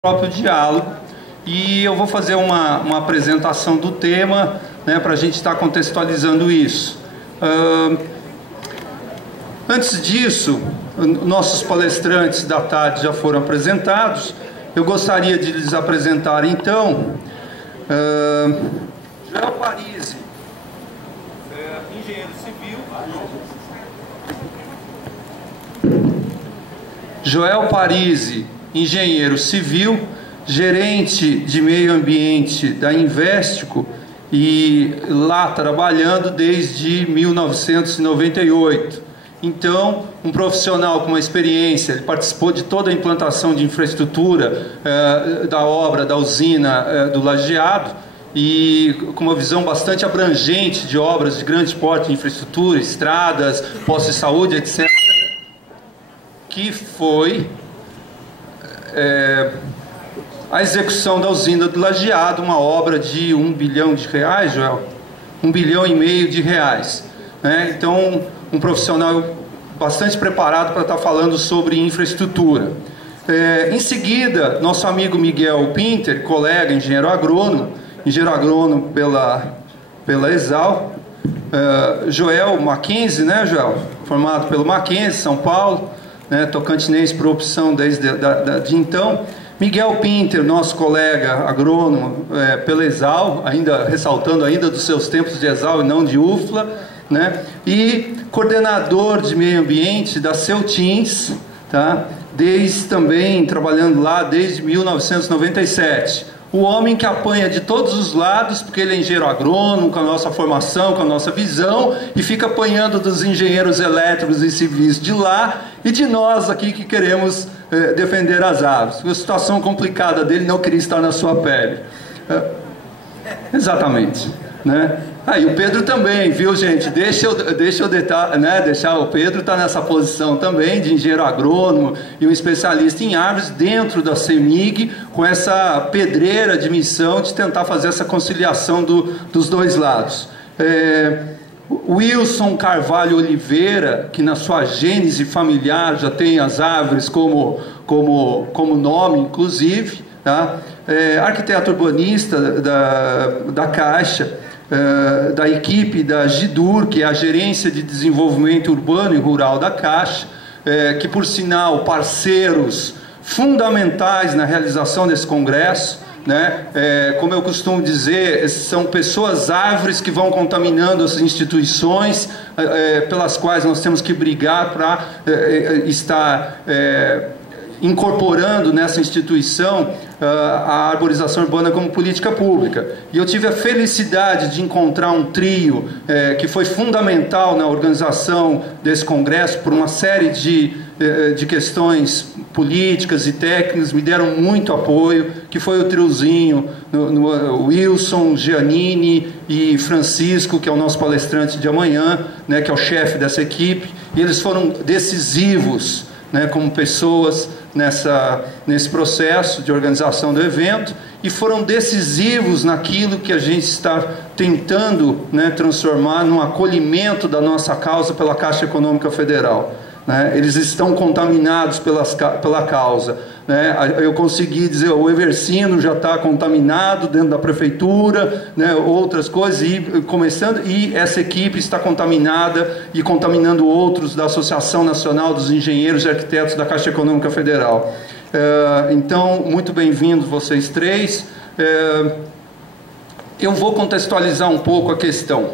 próprio diálogo, e eu vou fazer uma apresentação do tema, né, para a gente estar contextualizando isso. Antes disso, nossos palestrantes da tarde já foram apresentados. Eu gostaria de lhes apresentar então Joel Parisi, engenheiro civil. Joel Parisi, engenheiro civil, gerente de meio ambiente da Investico e lá trabalhando desde 1998. Então, um profissional com uma experiência, ele participou de toda a implantação de infraestrutura da obra da usina do Lajeado e com uma visão bastante abrangente de obras de grande porte de infraestrutura, estradas, postos de saúde, etc., que foi a execução da usina do Lajeado, uma obra de R$1 bilhão, Joel? R$1,5 bilhão de reais, né? Então, um profissional bastante preparado para estar falando sobre infraestrutura. Em seguida, nosso amigo Miguel Pinter, colega, engenheiro agrônomo pela Exal, Joel Mackenzie, né, Joel? Formado pelo Mackenzie, São Paulo, né, tocantinense por opção desde de então. Miguel Pinter, nosso colega agrônomo pela Exal, ressaltando dos seus tempos de Exal e não de UFLA, né, e coordenador de meio ambiente da Ceutins, tá, também trabalhando lá desde 1997. O homem que apanha de todos os lados, porque ele é engenheiro agrônomo, com a nossa formação, com a nossa visão, e fica apanhando dos engenheiros elétricos e civis de lá e de nós aqui que queremos defender as aves. A situação complicada dele, não queria estar na sua pele. Exatamente, né? E o Pedro também, viu, gente? Deixa o Pedro estar nessa posição também de engenheiro agrônomo e um especialista em árvores dentro da CEMIG, com essa pedreira de missão de tentar fazer essa conciliação dos dois lados. Wilson Carvalho Oliveira, que na sua gênese familiar já tem as árvores como nome, inclusive, tá? Arquiteto urbanista da Caixa, da equipe da GIDUR, que é a Gerência de Desenvolvimento Urbano e Rural da Caixa, que, por sinal, parceiros fundamentais na realização desse congresso, né? Como eu costumo dizer, são pessoas árvores que vão contaminando as instituições pelas quais nós temos que brigar para estar incorporando nessa instituição a arborização urbana como política pública. E eu tive a felicidade de encontrar um trio que foi fundamental na organização desse congresso por uma série de questões políticas e técnicas, me deram muito apoio, que foi o triozinho, Wilson, Giannini e Francisco, que é o nosso palestrante de amanhã, né, que é o chefe dessa equipe, e eles foram decisivos, né, como pessoas nesse processo de organização do evento, e foram decisivos naquilo que a gente está tentando, né, transformar num acolhimento da nossa causa pela Caixa Econômica Federal, né? Eles estão contaminados pela causa, né? Eu consegui dizer, o Evercino já está contaminado dentro da prefeitura, né? Outras coisas, e essa equipe está contaminada e contaminando outros da Associação Nacional dos Engenheiros e Arquitetos da Caixa Econômica Federal. Então, muito bem-vindos vocês três. Eu vou contextualizar um pouco a questão.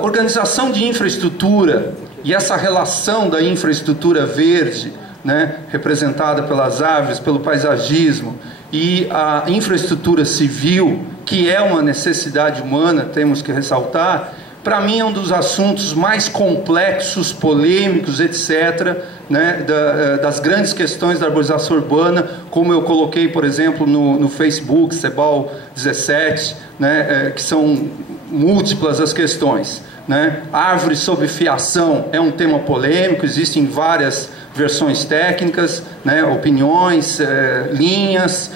Organização de infraestrutura e essa relação da infraestrutura verde, né, representada pelas árvores, pelo paisagismo, e a infraestrutura civil, que é uma necessidade humana, temos que ressaltar, para mim é um dos assuntos mais complexos, polêmicos, etc., né, das grandes questões da arborização urbana, como eu coloquei, por exemplo, no Facebook, Cebal 17, né, que são múltiplas as questões, né? Árvore sob fiação é um tema polêmico, existem várias versões técnicas, né, opiniões, linhas,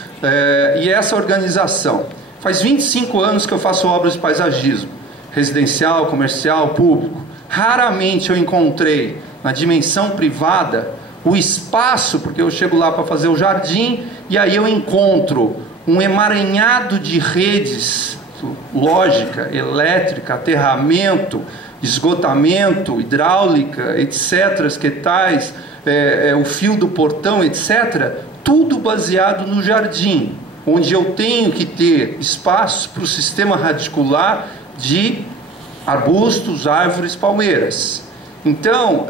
e essa organização. Faz 25 anos que eu faço obras de paisagismo, residencial, comercial, público. Raramente eu encontrei na dimensão privada o espaço, porque eu chego lá para fazer o jardim, e aí eu encontro um emaranhado de redes, lógica, elétrica, aterramento, esgotamento, hidráulica, etc., que tais, o fio do portão, etc., tudo baseado no jardim, onde eu tenho que ter espaço para o sistema radicular de arbustos, árvores, palmeiras. Então,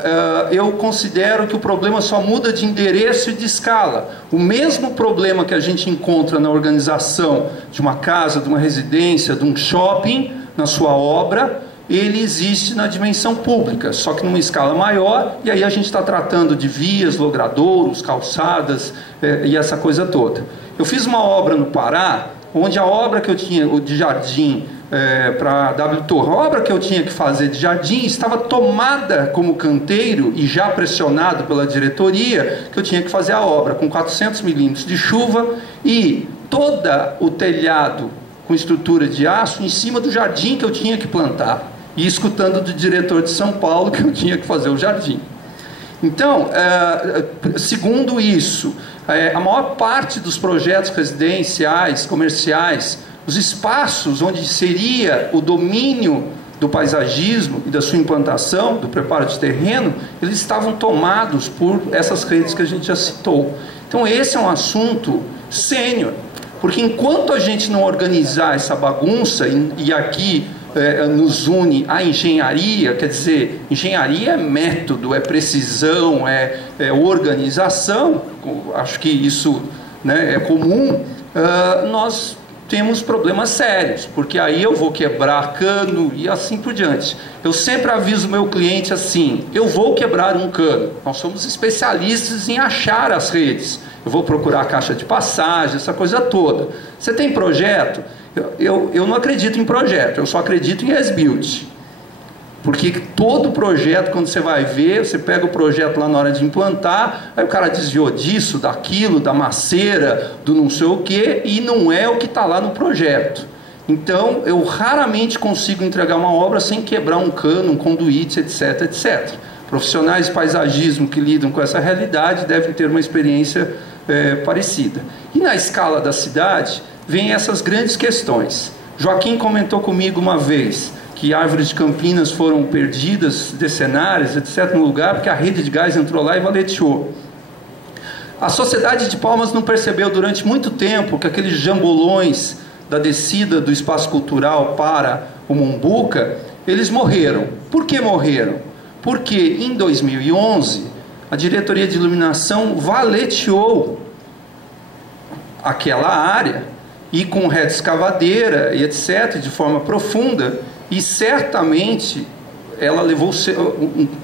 eu considero que o problema só muda de endereço e de escala. O mesmo problema que a gente encontra na organização de uma casa, de uma residência, de um shopping, na sua obra, ele existe na dimensão pública, só que numa escala maior, e aí a gente está tratando de vias, logradouros, calçadas e essa coisa toda. Eu fiz uma obra no Pará, onde a obra que eu tinha, de jardim, para a W Torre, a obra que eu tinha que fazer de jardim estava tomada como canteiro e já pressionado pela diretoria, que eu tinha que fazer a obra com 400 milímetros de chuva e todo o telhado com estrutura de aço em cima do jardim que eu tinha que plantar, e escutando do diretor de São Paulo que eu tinha que fazer o jardim. Então, segundo isso, a maior parte dos projetos residenciais, comerciais, os espaços onde seria o domínio do paisagismo e da sua implantação, do preparo de terreno, eles estavam tomados por essas redes que a gente já citou. Então esse é um assunto sênior, porque enquanto a gente não organizar essa bagunça, e aqui nos une a engenharia, quer dizer, engenharia é método, é precisão, é organização, acho que isso, né, é comum, nós temos problemas sérios, porque aí eu vou quebrar cano e assim por diante. Eu sempre aviso o meu cliente assim: eu vou quebrar um cano, nós somos especialistas em achar as redes, eu vou procurar a caixa de passagem, essa coisa toda. Você tem projeto? Eu não acredito em projeto, eu só acredito em as-built. Porque todo projeto, quando você vai ver, você pega o projeto lá na hora de implantar, aí o cara desviou disso, daquilo, da maceira, do não sei o quê, e não é o que está lá no projeto. Então, eu raramente consigo entregar uma obra sem quebrar um cano, um conduíte, etc, etc. Profissionais de paisagismo que lidam com essa realidade devem ter uma experiência parecida. E na escala da cidade, vem essas grandes questões. Joaquim comentou comigo uma vez que árvores de Campinas foram perdidas, decenárias, etc., no lugar, porque a rede de gás entrou lá e valeteou. A sociedade de Palmas não percebeu durante muito tempo que aqueles jambolões da descida do espaço cultural para o Mombuca, eles morreram. Por que morreram? Porque em 2011, a diretoria de iluminação valeteou aquela área, e com rede escavadeira e etc., de forma profunda, e certamente ela levou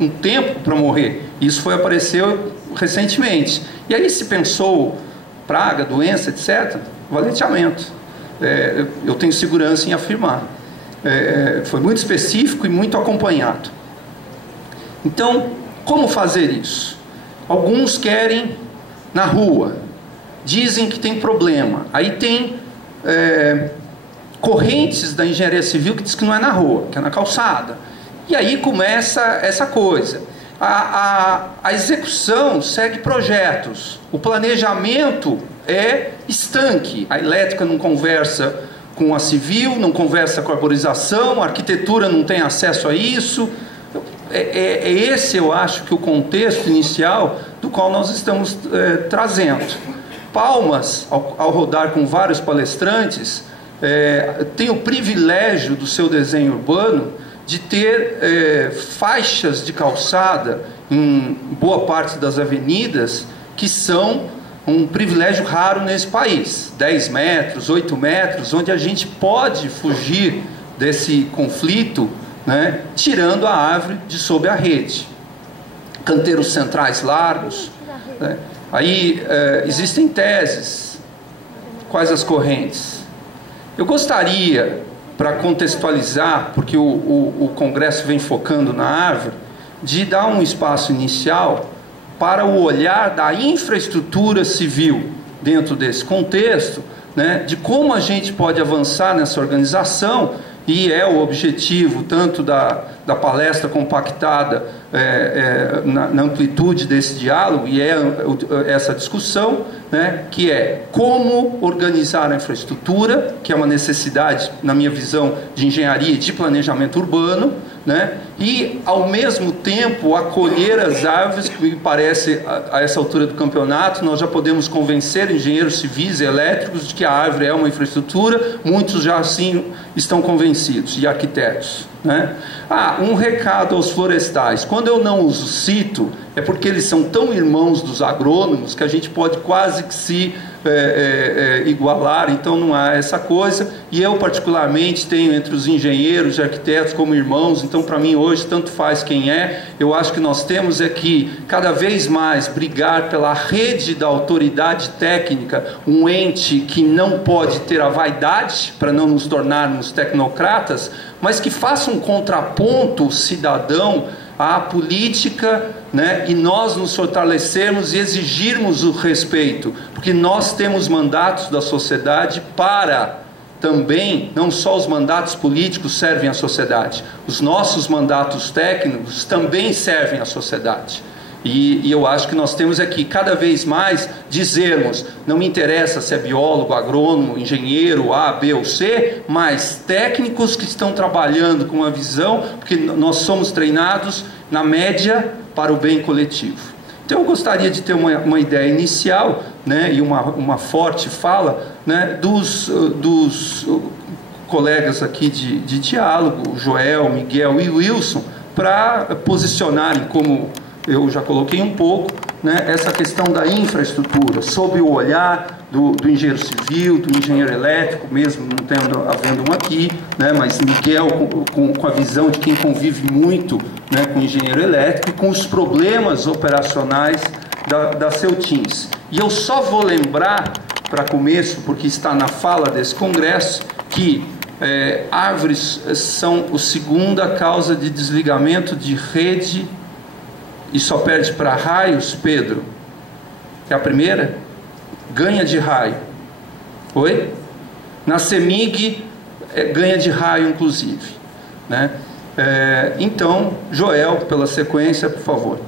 um tempo para morrer. Isso apareceu recentemente. E aí se pensou praga, doença, etc., valeteamento. Eu tenho segurança em afirmar. Foi muito específico e muito acompanhado. Então, como fazer isso? Alguns querem na rua, dizem que tem problema. Aí tem correntes da engenharia civil que diz que não é na rua, que é na calçada. E aí começa essa coisa. A execução segue projetos. O planejamento é estanque. A elétrica não conversa com a civil, não conversa com a arborização, a arquitetura não tem acesso a isso. Esse, eu acho, que o contexto inicial do qual nós estamos trazendo. Palmas, ao rodar com vários palestrantes, tem o privilégio do seu desenho urbano de ter faixas de calçada em boa parte das avenidas, que são um privilégio raro nesse país. 10 metros, 8 metros, onde a gente pode fugir desse conflito, né, tirando a árvore de sob a rede. Canteiros centrais largos, né? Aí existem teses. Quais as correntes? Eu gostaria, para contextualizar, porque o Congresso vem focando na árvore, de dar um espaço inicial para o olhar da infraestrutura civil dentro desse contexto, né, de como a gente pode avançar nessa organização, e é o objetivo tanto da da palestra compactada na amplitude desse diálogo, e essa discussão, né, que é como organizar a infraestrutura, que é uma necessidade, na minha visão, de engenharia e de planejamento urbano, né, e, ao mesmo tempo, acolher as árvores, que me parece, a essa altura do campeonato, nós já podemos convencer engenheiros civis e elétricos de que a árvore é uma infraestrutura, muitos já assim estão convencidos, e arquitetos. Né? Um recado aos florestais: quando eu não os cito, é porque eles são tão irmãos dos agrônomos que a gente pode quase que se igualar, então não há essa coisa. E eu particularmente tenho entre os engenheiros e arquitetos como irmãos, então para mim hoje tanto faz quem é. Eu acho que nós temos que cada vez mais brigar pela rede da autoridade técnica, um ente que não pode ter a vaidade para não nos tornarmos tecnocratas, mas que faça um contraponto cidadão à política, né, e nós nos fortalecermos e exigirmos o respeito, porque nós temos mandatos da sociedade para também, não só os mandatos políticos servem à sociedade, os nossos mandatos técnicos também servem à sociedade. E eu acho que nós temos aqui cada vez mais dizermos, não me interessa se é biólogo, agrônomo, engenheiro, A, B ou C, mas técnicos que estão trabalhando com uma visão, porque nós somos treinados na média para o bem coletivo. Então eu gostaria de ter uma ideia inicial, né, e uma forte fala, né, dos colegas aqui de diálogo, Joel, Miguel e Wilson, para posicionarem, como eu já coloquei um pouco, né, essa questão da infraestrutura, sob o olhar do engenheiro civil, do engenheiro elétrico, mesmo não havendo um aqui, né, mas Miguel com a visão de quem convive muito, né, com o engenheiro elétrico e com os problemas operacionais da Ceutins. E eu só vou lembrar, para começo, porque está na fala desse congresso, que árvores são a segunda causa de desligamento de rede. E só perde para raios, Pedro? É a primeira? Ganha de raio. Oi? Na CEMIG, ganha de raio, inclusive. Né? Então, Joel, pela sequência, por favor.